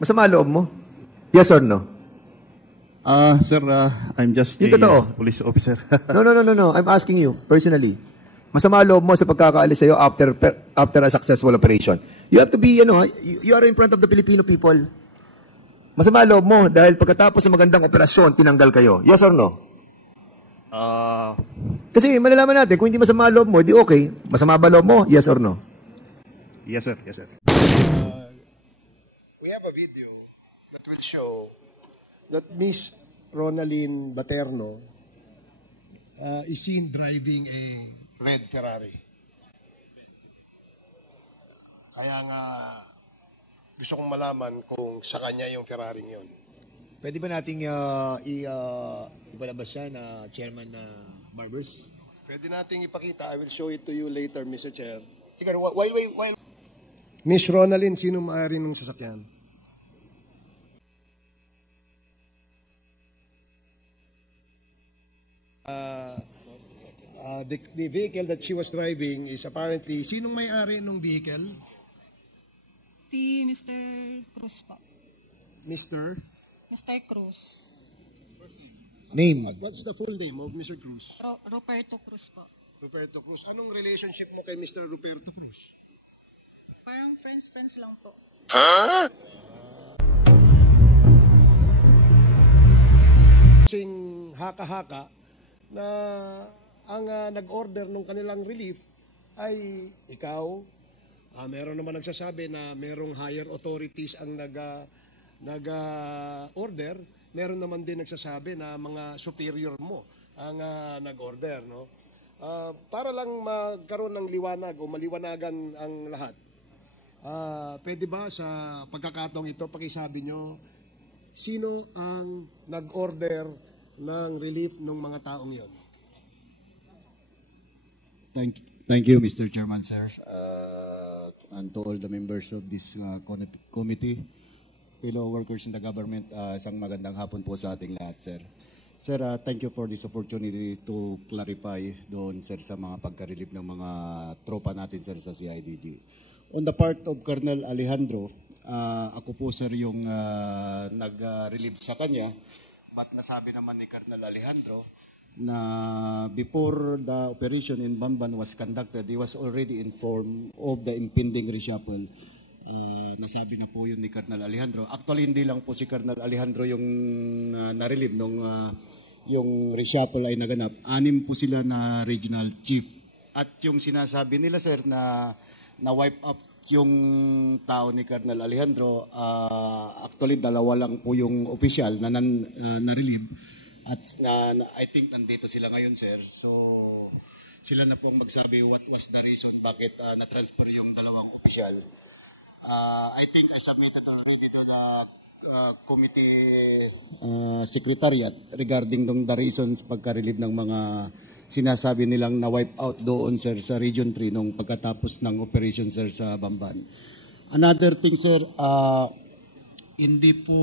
Masama loob mo? Yes or no? Sir, I'm just Yung totoo. police officer. No. I'm asking you, personally. Masama loob mo sa pagkakaalis sa'yo after a successful operation. You have to be, you are in front of the Filipino people. Masama loob mo dahil pagkatapos ng magandang operasyon, tinanggal kayo. Yes or no? Kasi malalaman natin, kung hindi masama loob mo, di okay. Masama ba loob mo? Yes or no? Yes, sir. Yes, sir. We have a video that will show that Miss Ronaldine Baterno is seen driving a red Ferrari. Kaya nga gusto kong malaman kung sa kanya yung Ferrari yun. Pwede ba nating ipalabas siya na chairman na Barbers? Pwede nating ipakita. I will show it to you later, Mr. Chair. Sige, while... Miss Ronaldine, sino maaari ng sasakyan? The vehicle that she was driving is apparently, sinong may-ari ng vehicle? Mr. Cruz po. Mr. Cruz. Name. What's the full name of Mr. Cruz? Roberto Cruz po. Roberto Cruz. Anong relationship mo kay Mr. Roberto Cruz? Parang friends lang po. Kasing haka-haka na ang nag-order ng kanilang relief ay ikaw. Meron naman nagsasabi na merong higher authorities ang nag-order. Meron naman din nagsasabi na mga superior mo ang nag-order. No? Para lang magkaroon ng liwanag o maliwanagan ang lahat. Pwede ba sa pagkakataong ito, pakisabi nyo, sino ang nag-order ng relief ng mga taong yon? Thank you, Mr. Chairman, sir, and to all the members of this committee, fellow workers in the government. Isang magandang hapon po sa ating lahat, sir. Sir, thank you for this opportunity to clarify doon, sir, sa mga pagka-relieve ng mga tropa natin, sir, sa CIDG. On the part of Colonel Alejandro, ako po, sir, yung nag-relieve sa kanya, but nasabi naman ni Colonel Alejandro na before the operation in Bamban was conducted, he was already informed of the impending reshuffle. Nasabi na po yun ni Colonel Alejandro. Actually, hindi lang po si Colonel Alejandro yung na-relieve nung yung reshuffle ay naganap. 6 po sila na regional chief. At yung sinasabi nila, sir, na wipe up yung tao ni Colonel Alejandro, actually, 2 lang po yung official na na-relieve. At I think nandito sila ngayon, sir. So, sila na pong magsabi what was the reason bakit na-transfer yung 2 opisyal. I think I submitted already to the committee secretariat regarding the reasons pagka-relieve ng mga sinasabi nilang na-wipe out doon, sir, sa Region 3 nung pagkatapos ng operation, sir, sa Bamban. Another thing, sir, hindi po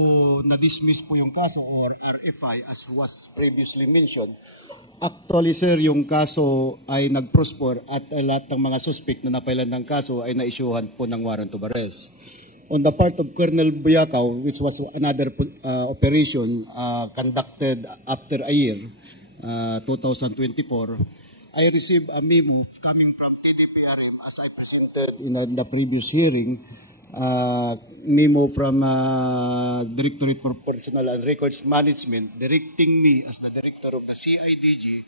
na-dismiss po yung kaso or RFI as was previously mentioned. Actually, sir, yung kaso ay nag-prosper at lahat ng mga suspect na napailan ng kaso ay na-issuehan po ng warrant of arrest. On the part of Colonel Buyakaw, which was another operation conducted after a year, 2024, I received a memo coming from TDPRM as I presented in the previous hearing, memo from Directorate for Personnel and Records Management directing me as the director of the CIDG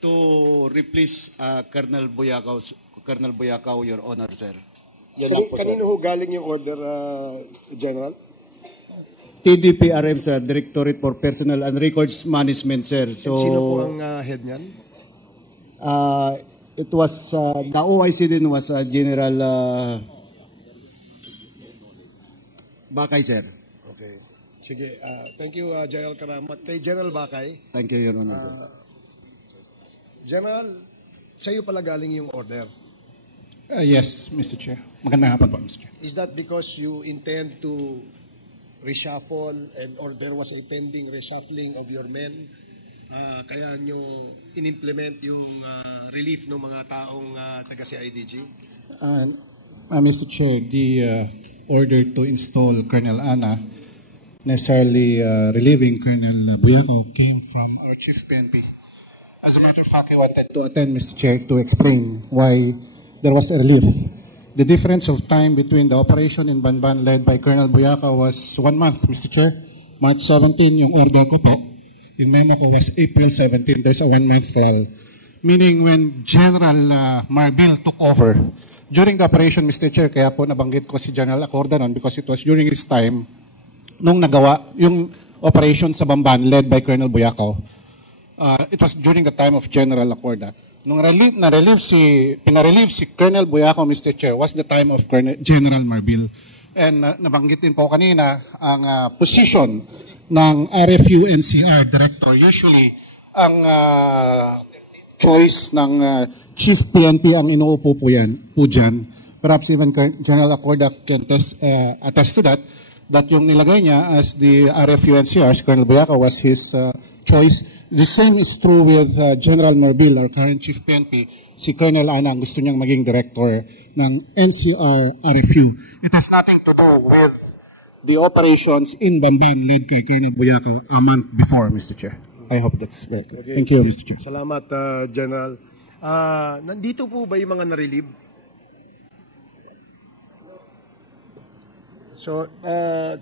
to replace Colonel Buyakaw, Your Honor, sir. Kanino ho galing yung order, General? TDPRM, sir, Directorate for Personnel and Records Management, sir. So, sino po ang head niyan? It was, the OIC din was General Bakay, sir. Okay. Sige, thank you, General Karamat. Kay General Bakay. Thank you, Your Honor, sir. General, sa'yo pala galing yung order. Yes, Mr. Chair. Magandang hapon po, Mr. Chair. Is that because you intend to reshuffle or there was a pending reshuffling of your men? Kaya nyo in-implement yung relief ng mga taong taga-CIDG? Mr. Chair, order to install Colonel Ana, necessarily relieving Colonel Buyako, came from our Chief PNP. As a matter of fact, I wanted to attend, Mr. Chair, to explain why there was a relief. The difference of time between the operation in Banban led by Colonel Buyaka was 1 month, Mr. Chair. March 17, yung order ko po. Yung memo ko was April 17. There's a 1 month lull. Meaning when General Marbil took over, during the operation, Mr. Chair, kaya po nabanggit ko si General Acorda noon because it was during his time nung nagawa yung operation sa Bamban led by Colonel Buyako. It was during the time of General Acorda. Nung pinarelieve si Colonel Buyako, Mr. Chair, was the time of General Marbil. And nabanggit din po kanina ang position ng RFU NCR Director. Usually, ang choice ng Chief PNP ang inuupo po dyan. Perhaps even General Acorda can attest to that yung nilagay niya as the RFU NCR, Colonel Buyako, was his choice. The same is true with General Marbil, our current Chief PNP. Si Colonel Ana ang gusto niyang maging director ng NCR RFU. It has nothing to do with the operations in Bamban led kay Colonel Buyako a month before, Mr. Chair. I hope that's right. Okay. Thank you, Mr. Chair. Salamat, General. Nandito po ba yung mga na-relieve? So,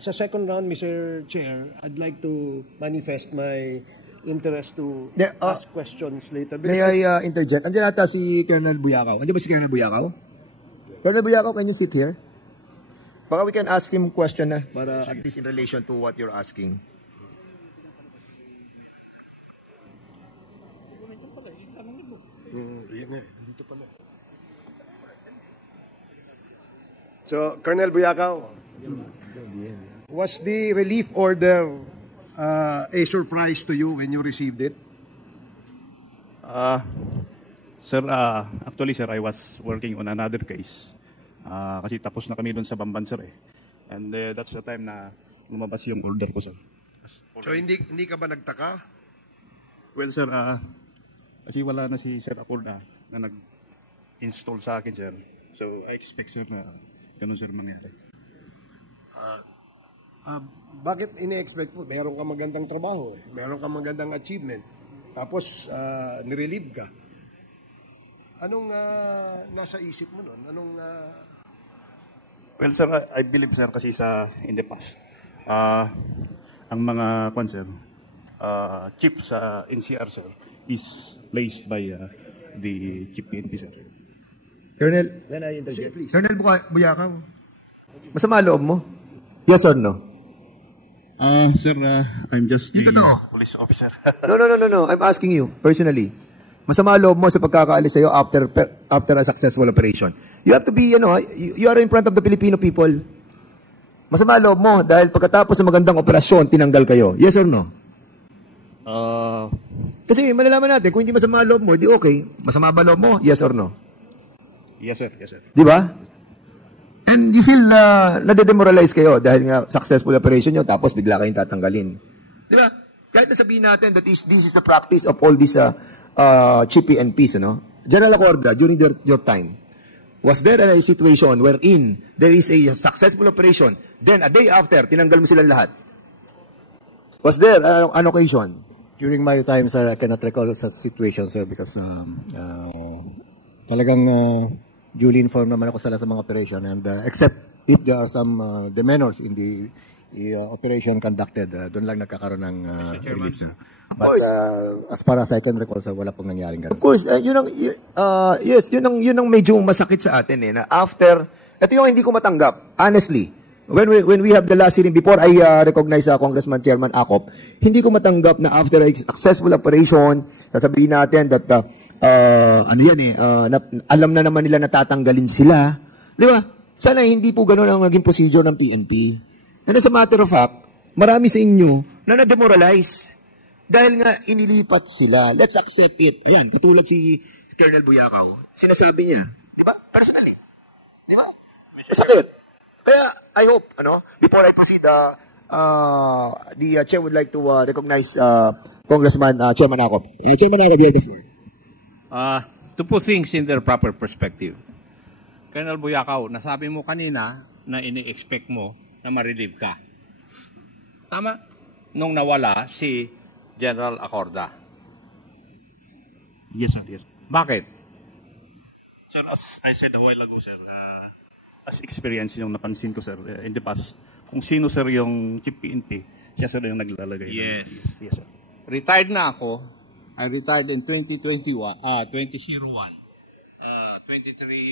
sa second round, Mr. Chair, I'd like to manifest my interest to ask questions later. May I interject? Andiyan ata si Colonel Buyakaw. Andiyan ba si Colonel Buyakaw? Colonel Buyakaw, can you sit here? Baka we can ask him question na para at least in relation to what you're asking. So, Colonel Buyakaw, was the relief order a surprise to you when you received it? Sir, actually, sir, I was working on another case. Kasi tapos na kami doon sa Bamban, sir. And that's the time na lumabas yung order ko, sir. So, hindi ka ba nagtaka? Well, sir, kasi wala na si Sir Acorda na nag-install sa akin, sir. So, I expect, sir, na ganun, sir, mangyari. Bakit ine-expect mo? Meron ka magandang trabaho, meron ka magandang achievement, tapos nirelieve ka. Anong nasa isip mo nun? Well, sir, I believe, sir, kasi in the past, ang mga sir, chief sa NCR, sir, is placed by the chief PNP, sir. Colonel, when I interject, Colonel Buyakaw, masama loob mo? Yes or no? Sir, I'm just the totoo. police officer. No. I'm asking you, personally. Masama loob mo sa pagkakaalis sa'yo after a successful operation. You have to be, you are in front of the Filipino people. Masama loob mo dahil pagkatapos ng magandang operasyon, tinanggal kayo. Yes or no? Kasi malalaman natin, kung hindi masama loob mo, di okay. Masama ba loob mo? Yes or no? Yes, sir. Yes, sir. Di ba? And you feel nade-demoralize kayo dahil nga successful operation nyo, tapos bigla kayong tatanggalin. Di ba? Kahit na sabihin natin that this is the practice of all these chief PNPs, General Acorda, during your time, was there a situation wherein there is a successful operation, then a day after, tinanggal mo silang lahat? Was there an occasion? During my time, sir, I cannot recall such situation, sir, because talagang duly informed naman ako sa lahat ng mga operation, and except if there are some demeanors in the operation conducted, doon lang nagkakaroon ng relief, sir. But as far as I can recall, sir, wala pong nangyaring ganun. Of course, yun ang medyo masakit sa atin na after, ito yung hindi ko matanggap, honestly. When we have the last hearing, before I recognize Congressman Chairman Acop, hindi ko matanggap na after a successful operation, sasabihin natin that alam na naman nila natatanggalin sila. Di ba? Sana hindi po ganun ang naging procedure ng PNP. And as a matter of fact, marami sa inyo na na-demoralize dahil nga inilipat sila. Let's accept it. Ayan, katulad si Colonel Buyakaw. Sinasabi niya, di ba? Personally. Di ba? Masakit. Kaya, I hope, before I proceed, the chair would like to recognize Congressman Chairman Acop. Chairman Acop, you have the floor. To put things in their proper perspective. Colonel Buyakaw, nasabi mo kanina, na ini-expect mo na ma-relieve ka. Tama? Nung nawala si General Acorda. Yes, sir. Yes. Bakit? Sir, as I said a while ago, sir, as experience yung napansin ko, sir, in the past, kung sino, sir, yung chief PNP, siya, sir, yung naglalagay. Yes. Yes, sir. Retired na ako. I retired in 2001. 23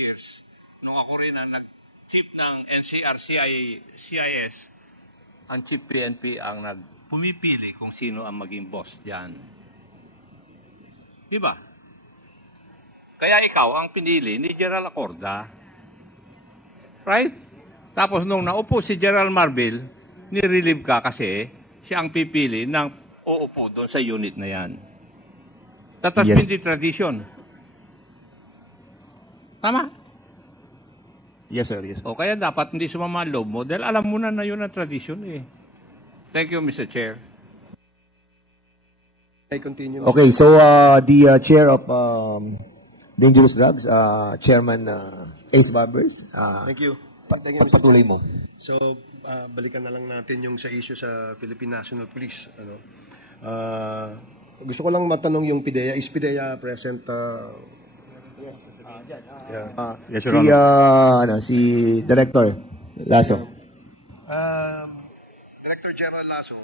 years. Nung ako rin ang nag-chief ng NCR CIS, ang chief PNP ang nagpumipili kung sino ang maging boss diyan. Diba? Kaya ikaw ang pinili ni General Acorda. Right? Tapos nung naupo si General Marbil, nirelieve ka kasi siya ang pipili ng uupo doon sa unit na yan. That has been the tradition. Tama? Yes, sir. Yes. O kaya dapat hindi sumama ang loob mo dahil alam mo na yun ang tradition eh. Thank you, Mr. Chair. I continue. Okay, so the chair of Dangerous Drugs, Chairman Ace Barbers. Thank you. Thank you, Mr. Pagpatuloy mo. So, balikan na lang natin yung sa issue sa Philippine National Police. Gusto ko lang matanong yung PIDEA. Is PIDEA present? Yes. Yes, Your Honor. Si Director Lasso. Director General Lasso,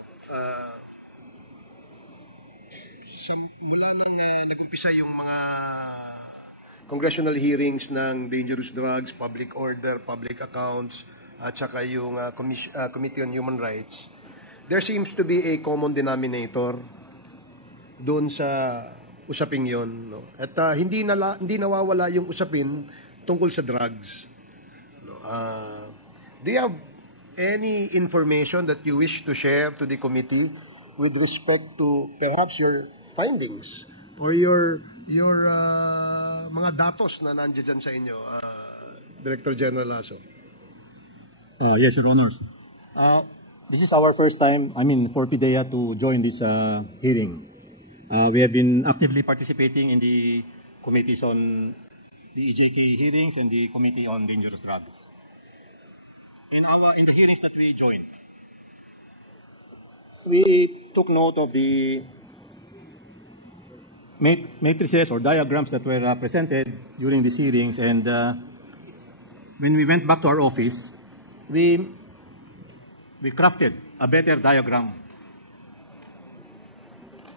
mula nang nag-umpisa yung mga congressional hearings ng dangerous drugs, public order, public accounts, at saka yung Committee on Human Rights, there seems to be a common denominator doon sa usaping yon, no? At hindi nawawala yung usapin tungkol sa drugs. Do you have any information that you wish to share to the committee with respect to perhaps your findings or your mga datos na nandiyan sa inyo, Director General Lasso? Yes, Your Honors. This is our first time, for PIDEA to join this hearing. We have been actively participating in the committees on the EJK hearings and the Committee on Dangerous Drugs. In the hearings that we joined, we took note of the matrices or diagrams that were presented during these hearings, and when we went back to our office, we crafted a better diagram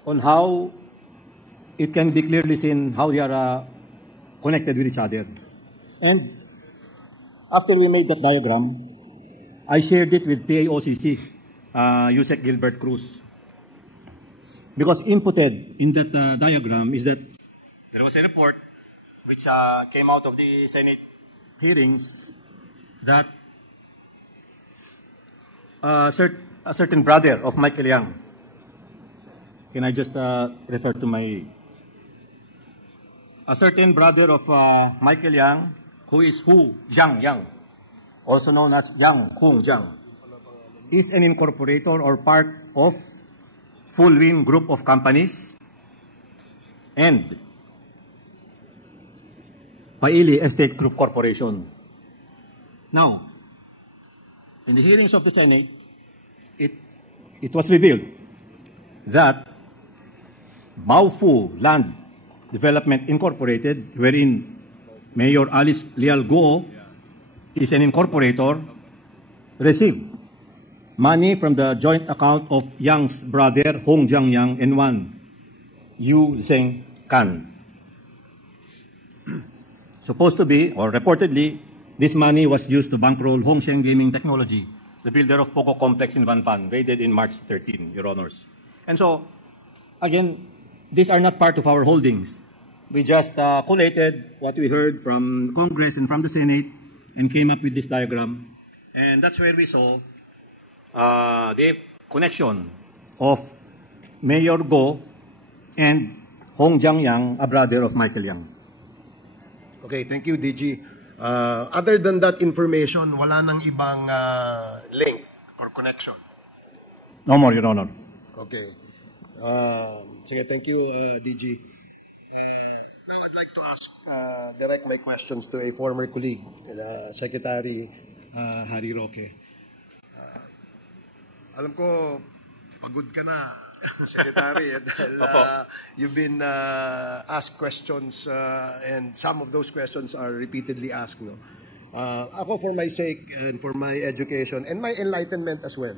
on how it can be clearly seen how they are connected with each other. And after we made that diagram, I shared it with PAOCC, Yusek Gilbert Cruz. Because inputted in that diagram is that there was a report which came out of the Senate hearings that a certain brother of Michael Yang, can I just refer to a certain brother of Michael Yang, who is Hu Jiang, also known as Yang Kung Jiang, is an incorporator or part of Full Win Group of Companies and Paili Estate Group Corporation. Now, in the hearings of the Senate, it was revealed that Baofu Land Development Incorporated, wherein Mayor Alice Leal Go is an incorporator, received money from the joint account of Yang's brother, Hong Jiang and one, Yu Zheng Kan. Supposed to be, or reportedly, this money was used to bankroll Hong Sheng Gaming Technology, the builder of Poco Complex in Banpan, raided in March 13, Your Honors. And so, again, these are not part of our holdings. We just collated what we heard from Congress and from the Senate and came up with this diagram. And that's where we saw the connection of Mayor Go and Hong Jiang, a brother of Michael Yang. Okay, thank you, DG. Other than that information, wala nang ibang link or connection? No more, Your Honor. Okay. Sige, thank you, DG. Now I'd like to direct my questions to a former colleague, Secretary Harry Roque. Alam ko, pagod ka na, Secretary. You've been asked questions and some of those questions are repeatedly asked. No? Ako, for my sake and for my education and my enlightenment as well,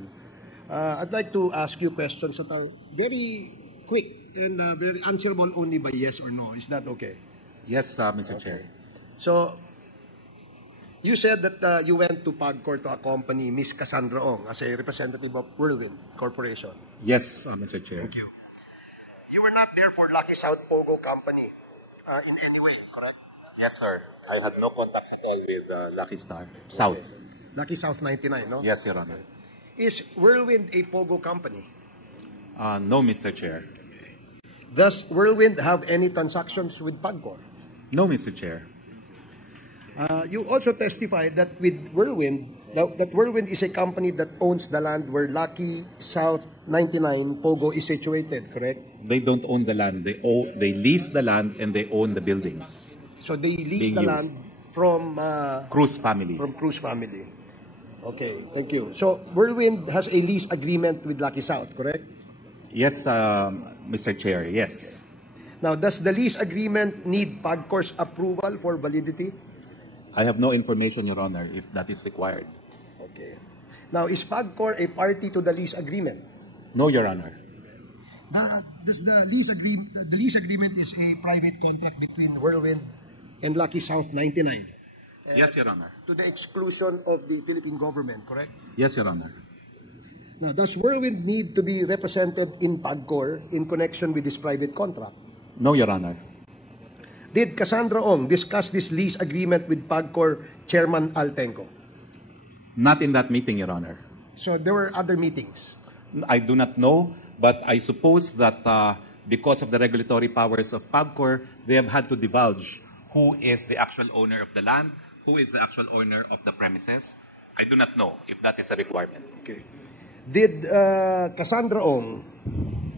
I'd like to ask you questions that are very quick and very answerable only by yes or no. Is that okay? Yes, Mr. Chair. So, you said that you went to PAGCOR to accompany Ms. Cassandra Ong as a representative of Whirlwind Corporation. Yes, Mr. Chair. Thank you. You were not there for Lucky South Pogo Company in any way, correct? Yes, sir. I had no contacts at all with Lucky Star South. Lucky South 99, no? Yes, Your Honor. Is Whirlwind a Pogo company? No, Mr. Chair. Does Whirlwind have any transactions with PAGCOR? No, Mr. Chair. You also testified that with Whirlwind, that Whirlwind is a company that owns the land where Lucky South 99 Pogo is situated, correct? They don't own the land. They lease the land and they own the buildings. So they lease Being the used. land from Cruz family. From Cruz family. Okay, thank you. So Whirlwind has a lease agreement with Lucky South, correct? Yes, Mr. Chair. Yes. Now, does the lease agreement need PAGCOR's approval for validity? I have no information, Your Honor, if that is required. Okay. Now, is PAGCOR a party to the lease agreement? No, Your Honor. Does the lease agreement is a private contract between Whirlwind and Lucky South 99? Yes, Your Honor. To the exclusion of the Philippine government, correct? Yes, Your Honor. Now, does Whirlwind need to be represented in PAGCOR in connection with this private contract? No, Your Honor. Did Cassandra Ong discuss this lease agreement with PAGCOR Chairman Altenco? Not in that meeting, Your Honor. So there were other meetings. I do not know, but I suppose that because of the regulatory powers of PAGCOR, they have had to divulge who is the actual owner of the land, who is the actual owner of the premises. I do not know if that is a requirement. Okay. Did Cassandra Ong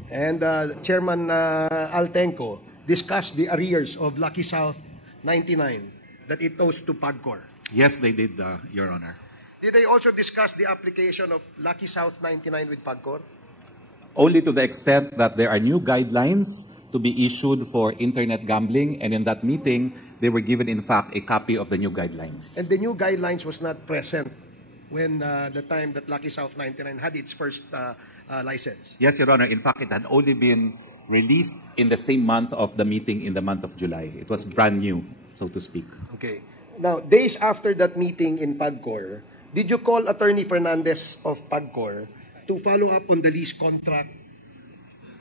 and Chairman Altenco discuss the arrears of Lucky South 99 that it owes to PAGCOR? Yes, they did, Your Honor. Did they also discuss the application of Lucky South 99 with PAGCOR? Only to the extent that there are new guidelines to be issued for internet gambling, and in that meeting, they were given, in fact, a copy of the new guidelines. And the new guidelines was not present when the time that Lucky South 99 had its first license? Yes, Your Honor. In fact, it had only been released in the same month of the meeting in the month of July. It was brand new, so to speak. Okay. Now, days after that meeting in PAGCOR, did you call Attorney Fernandez of PAGCOR to follow up on the lease contract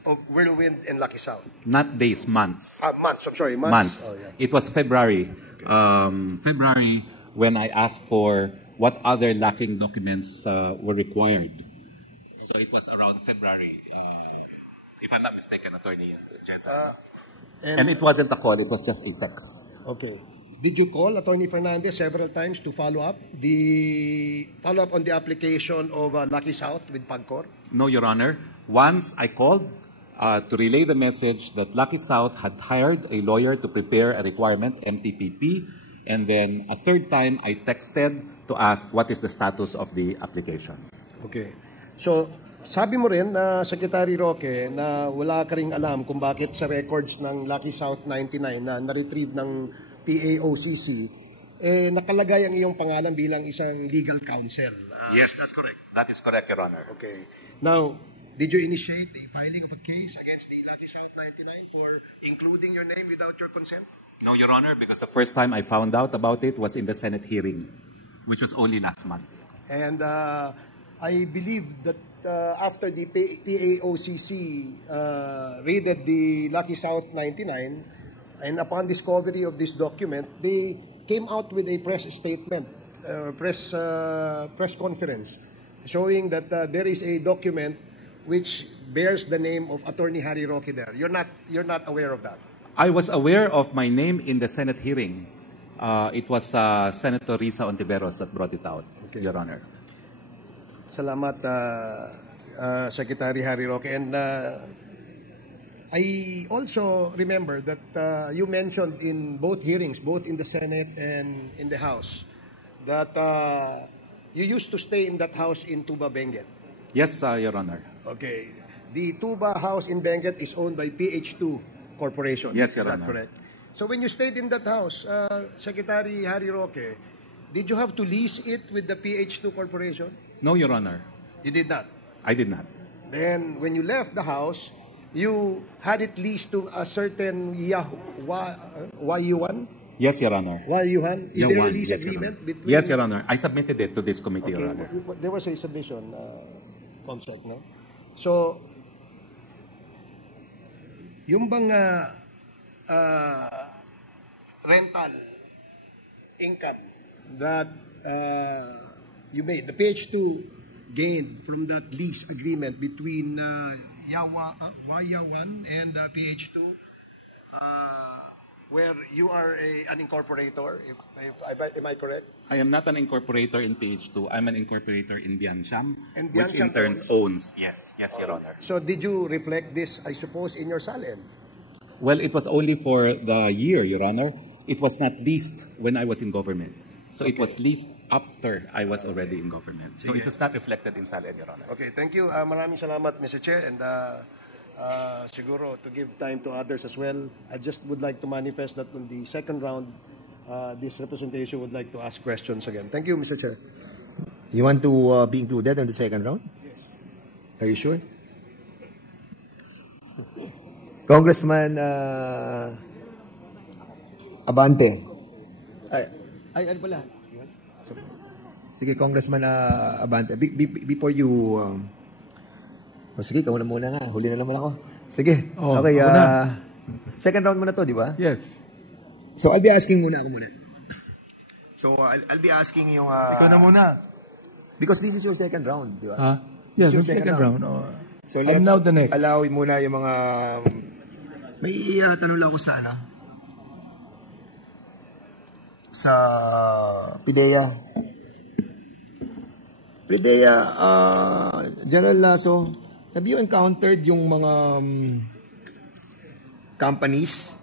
of Whirlwind and Lucky South? Not days, months. Months, I'm sorry, months. Months. Oh, yeah. It was February. February when I asked for what other lacking documents were required. So it was around February, if I'm not mistaken, Attorney Jensen. And it wasn't a call, it was just a text. Okay. Did you call Attorney Fernandez several times to follow up on the application of Lucky South with PAGCOR? No, Your Honor. Once I called to relay the message that Lucky South had hired a lawyer to prepare a requirement, MTPP, and then a third time I texted to ask what is the status of the application. Okay. So, sabi mo rin na Secretary Roque na wala ka ring alam kung bakit sa records ng Lucky South 99 na na-retrieve ng PAOCC, nakalagay ang iyong pangalan bilang isang legal counsel. Yes, that's correct. That is correct, Your Honor. Okay. Now, did you initiate the filing of a case against the Lucky South 99 for including your name without your consent? No, Your Honor, because the first time I found out about it was in the Senate hearing, which was only last month. And I believe that after the PAOCC raided the Lucky South 99, and upon discovery of this document, they came out with a press statement, press conference, showing that there is a document which bears the name of Attorney Harry Roque there. You're not aware of that? I was aware of my name in the Senate hearing. It was Senator Risa Ontiveros that brought it out, okay. Your Honor. Salamat, Secretary Harry Roque. And I also remember that you mentioned in both hearings, both in the Senate and in the House, that you used to stay in that house in Tuba, Benguet. Yes, Your Honor. Okay. The Tuba house in Benguet is owned by PH2 Corporation. Yes, Your Is that Honor. correct? So when you stayed in that house, Secretary Harry Roque, did you have to lease it with the PH2 Corporation? No, Your Honor. You did not. I did not. Then when you left the house, you had it leased to a certain Wayuan? Yes, Your Honor. Wayuan? Is there a Yawan. lease Yes, Your agreement Honor. between... Yes, Your Honor. I submitted it to this committee, Okay, Your Honor. there was a submission concept, no? So, yung bang rental income that you made, the PH2 gained from that lease agreement between Wayawan and PH2, where you are an incorporator, am I correct? I am not an incorporator in PH2. I'm an incorporator in Biancham, And which in Biancham turn owns. Yes, Your Honor. So did you reflect this, I suppose, in your SALN? Well, it was only for the year, Your Honor. It was not leased when I was in government. So it was leased after I was already in government. So it was not reflected in SALN, Your Honor. Okay, thank you. Maraming salamat, Mr. Chair. And siguro to give time to others as well, I just would like to manifest that on the second round, this representation would like to ask questions again. Thank you, Mr. Chair. You want to be included in the second round? Yes. Are you sure? Congressman Abante. Ay, ano pala? Sige, Congressman Abante. Before you... sige, kauna muna nga. Huli na naman ako. Sige. Okay, second round muna to, di ba? Yes. So, I'll be asking muna ako muna. So, I'll be asking yung... Ikaw na muna. Because this is your second round, di ba? Yes, This is the second round. So, I'm now the next. allow muna yung mga... May tanong lang ako sa ano? Sa PIDEA. PIDEA, General Lasso, have you encountered yung mga companies?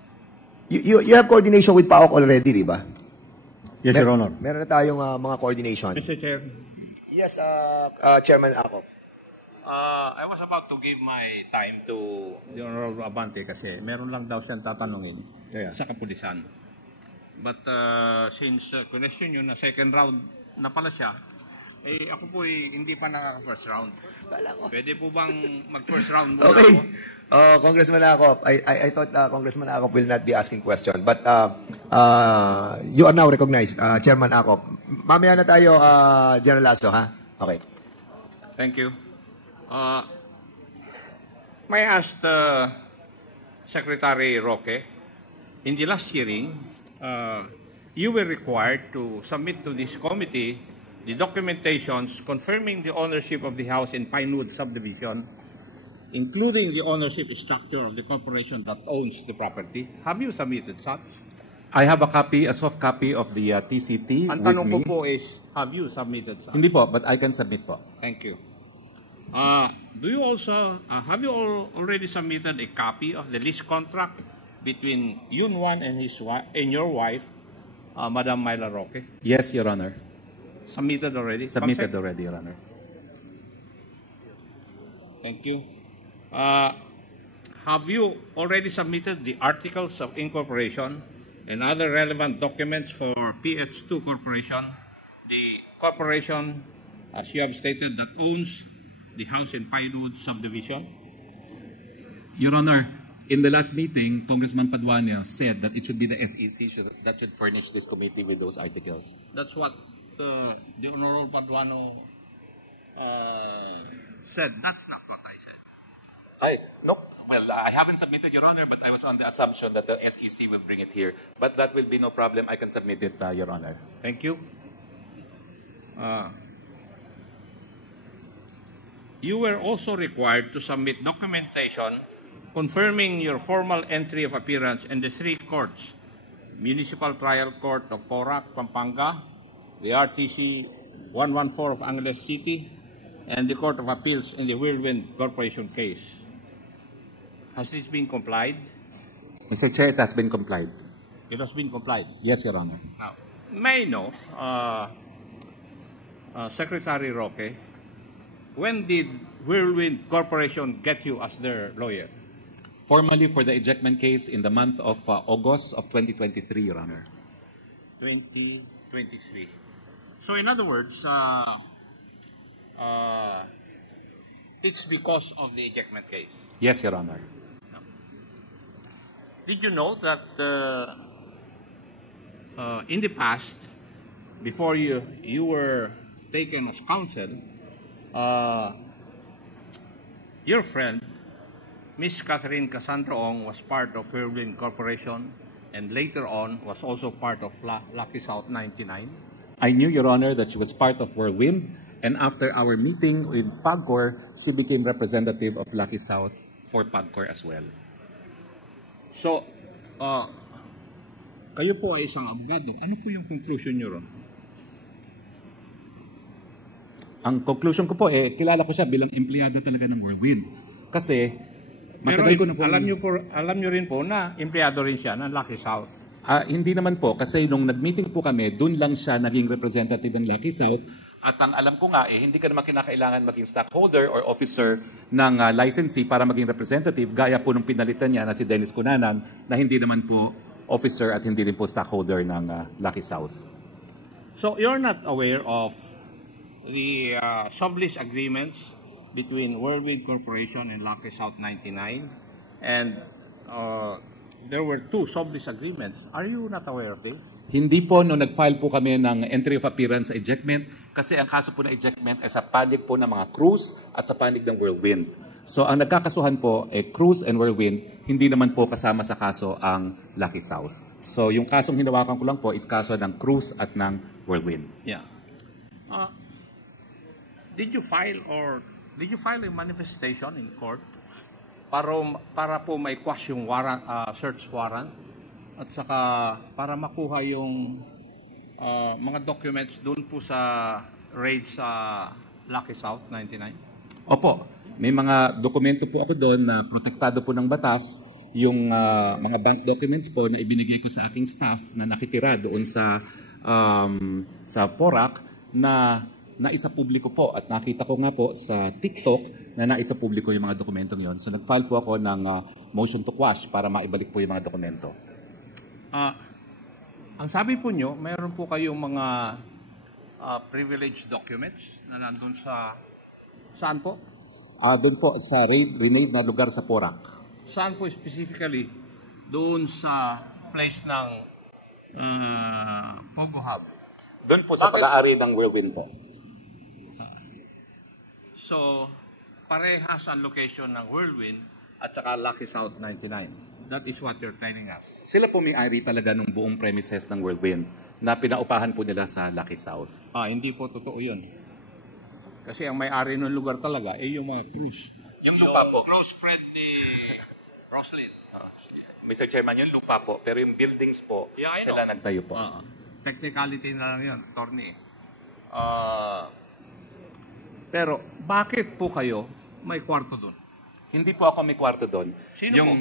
You have coordination with PAOK already, di ba? Yes, Your Honor. Meron na tayong mga coordination. Mr. Chair, Yes, Chairman Akop. I was about to give my time to the Honorable Abante kasi meron lang daw siyang tatanungin sa kapulisan. But since question yun na second round na pala siya, ako po hindi pa nakaka-first round. Pwede po bang mag-first round muna Okay. ako? Congressman Akop, I thought Congressman Akop will not be asking question. But you are now recognized, Chairman Akop. Mamaya na tayo, General Lasso, ha? Okay. Thank you. May I ask Secretary Roque, in the last hearing, you were required to submit to this committee the documentations confirming the ownership of the house in Pinewood subdivision, including the ownership structure of the corporation that owns the property. Have you submitted such? I have a copy, a soft copy of the TCT Ang with tanong ko me. po is, have you submitted such? Hindi po, but I can submit po. Thank you. Do you also have you already submitted a copy of the lease contract between Yun Wan and your wife, Madam Myla Roque? Yes, Your Honor. Submitted already? Submitted Consent? already, Your Honor. Thank you. Have you already submitted the articles of incorporation and other relevant documents for PH2 Corporation, the corporation, as you have stated, that owns the house in Pinewood subdivision? Your Honor, in the last meeting, Congressman Paduano said that it should be the SEC that should furnish this committee with those articles. That's what the Honorable Paduano said. That's not what I said. No. Well, I haven't submitted, Your Honor, but I was on the assumption that the SEC will bring it here. But that will be no problem. I can submit it, Your Honor. Thank you. You were also required to submit documentation confirming your formal entry of appearance in the three courts, Municipal Trial Court of Porac, Pampanga, the RTC 114 of Angeles City, and the Court of Appeals in the Whirlwind Corporation case. Has this been complied? Mr. Chair, it has been complied. It has been complied. Yes, Your Honor. Now, may I know, Secretary Roque, when did Whirlwind Corporation get you as their lawyer? Formally for the ejectment case in the month of August of 2023, Your Honor. 2023. So in other words, it's because of the ejectment case. Yes, Your Honor. Did you know that in the past, before you were taken as counsel, your friend, Miss Catherine Cassandra Ong, was part of Whirlwind Corporation and later on was also part of Lucky South 99? I knew, Your Honor, that she was part of Whirlwind, and after our meeting with PAGCOR, she became representative of Lucky South for PAGCOR as well. So, kayo po ay isang abogado. Ano po yung conclusion nyo ron? Ang conclusion ko po, kilala ko siya bilang empleyado talaga ng Whirlwind. Kasi, pero matagal ko na po... alam nyo rin po na empleyado rin siya ng Lucky South. Hindi naman po, kasi nung nag-meeting po kami, doon lang siya naging representative ng Lucky South. At ang alam ko nga, hindi ka naman kinakailangan maging stockholder or officer ng licensee para maging representative, gaya po nung pinalitan niya na si Dennis Cunanan, na hindi naman po officer at hindi rin po stockholder ng Lucky South. So you're not aware of the sublease agreements between Whirlwind Corporation and Lucky South 99, and there were 2 sublease agreements. Are you not aware of this? Hindi po, nung nag-file po kami ng entry of appearance sa ejectment, kasi ang kaso po na ejectment ay sa panig po ng mga Cruz at sa panig ng Whirlwind. So ang nagkakasuhan po ay Cruz and Whirlwind, hindi naman po kasama sa kaso ang Lucky South. So yung kasong hinawakan ko lang po is kaso ng Cruz at ng Whirlwind. Yeah. Did you file a manifestation in court para po may quash yung warrant, search warrant, at saka para makuha yung mga documents doon po sa raid sa Lucky South 99? Opo, may mga dokumento po ako doon na protektado po ng batas, yung mga bank documents po na ibinigay ko sa aking staff na nakitira doon sa Porac na naisa publiko po, at nakita ko nga po sa TikTok na naisa publiko yung mga dokumentong yon. So nag-file po ako ng motion to quash para maibalik po yung mga dokumento. Ang sabi po nyo, mayroon po kayong mga privileged documents na nandun sa... Saan po? Doon po sa renade na lugar sa Porac. Saan po specifically? Doon sa place ng Pogo Hub. Doon po sa pag-aari ng Whirlwind po. So, parehas ang location ng Whirlwind at saka Lucky South 99. That is what you're telling us. Sila po may-ari talaga ng buong premises ng Whirlwind na pinaupahan po nila sa Lucky South. Hindi po totoo yun. Kasi ang may-ari ng lugar talaga ay yung mga Cruz. Yung lupa po. Close friend ni Roslyn. Mr. Chairman, yung lupa po. Pero yung buildings po, sila nagtayo po. Technicality na lang yun, attorney. Pero bakit po kayo may kwarto doon? Hindi po ako may kwarto doon. Sino po?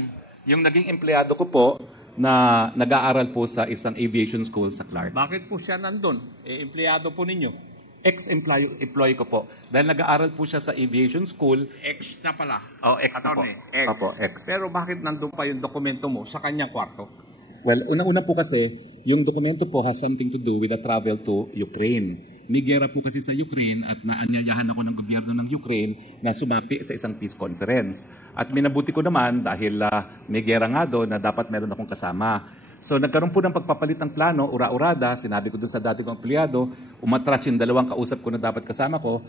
Yung naging empleyado ko po na nag-aaral po sa isang aviation school sa Clark. Bakit po siya nandun? Empleyado po ninyo. Ex-employee ko po. Dahil nag-aaral po siya sa aviation school. Ex na pala. Ex na po. Ex. Opo, ex. Pero bakit nandun pa yung dokumento mo sa kanyang kwarto? Well, unang-una po kasi, yung dokumento po has something to do with the travel to Ukraine. May gera po kasi sa Ukraine at naanyayahan ako ng gobyerno ng Ukraine na sumapi sa isang peace conference. At minabuti ko naman dahil may gera nga doon na dapat meron akong kasama. So nagkaroon po ng pagpapalit ng plano, ura-urada, sinabi ko doon sa dati kong empleyado, umatras yung 2 kausap ko na dapat kasama ko,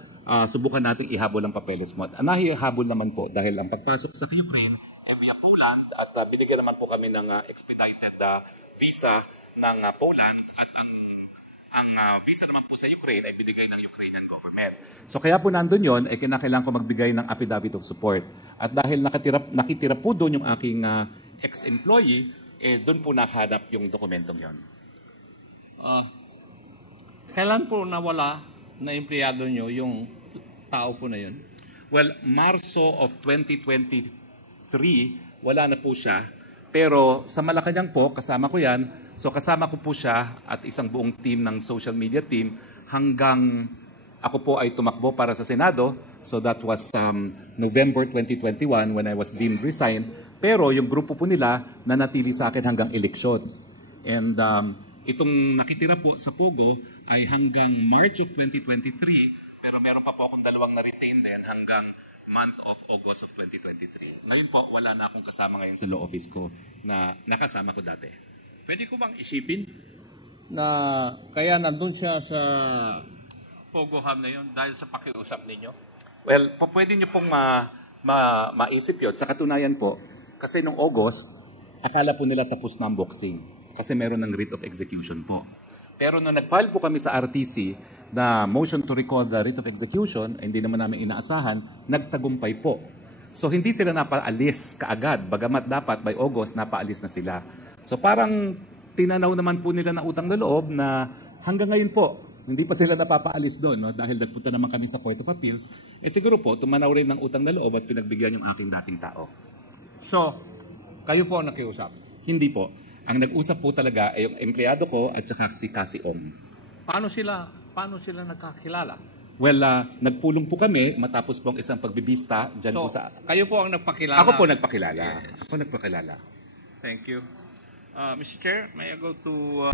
subukan natin ihabol ang papeles mo. At nahihabol naman po dahil ang pagpasok sa Ukraine via Poland at binigyan naman po kami ng expedited visa ng Poland at ang visa naman po sa Ukraine ay binigay ng Ukrainian government. So kaya po nandun yun, ay kinakailangan ko magbigay ng affidavit of support. At dahil nakitira po doon yung aking ex-employee, doon po nakahanap yung dokumentong yun. Kailan po nawala na empleyado nyo yung tao po na yun? Well, Marso of 2023, wala na po siya. Pero sa Malacanang po, kasama ko yan. So kasama ko po siya at isang buong team ng social media team hanggang ako po ay tumakbo para sa Senado. So that was November 2021 when I was deemed resigned. Pero yung grupo po nila nanatili sa akin hanggang eleksyon. And itong nakitira po sa Pogo ay hanggang March of 2023. Pero meron pa po akong dalawang na-retain din hanggang month of August of 2023. Ngayon po, wala na akong kasama ngayon sa law office ko na nakasama ko dati. Pwede ko bang isipin na kaya nandun siya sa Pogo Hub na yun dahil sa pakiusap ninyo? Well, pwede nyo pong maisip yun. Sa katunayan po, kasi nung August, akala po nila tapos na ang boxing. Kasi meron ng writ of execution po. Pero nung nag-file po kami sa RTC na motion to recall the writ of execution, hindi naman namin inaasahan, nagtagumpay po. So hindi sila napaalis kaagad, bagamat dapat by August napaalis na sila. So parang tinanaw naman po nila ng utang na loob na hanggang ngayon po, hindi pa sila napapaalis doon, no? Dahil nagpunta naman kami sa Court of Appeals. At siguro po, tumanaw rin ng utang na loob at pinagbigyan yung aking dating tao. So, kayo po ang nakiusap? Hindi po. Ang nag-usap po talaga ay yung empleyado ko at saka si Cassie Ong. Paano sila nagkakilala? Well, nagpulong po kami matapos po ang isang pagbibista dyan So, po sa... kayo po ang nagpakilala? Ako po nagpakilala. Yes. Ako nagpakilala. Thank you. Mr. Chair, may I go to...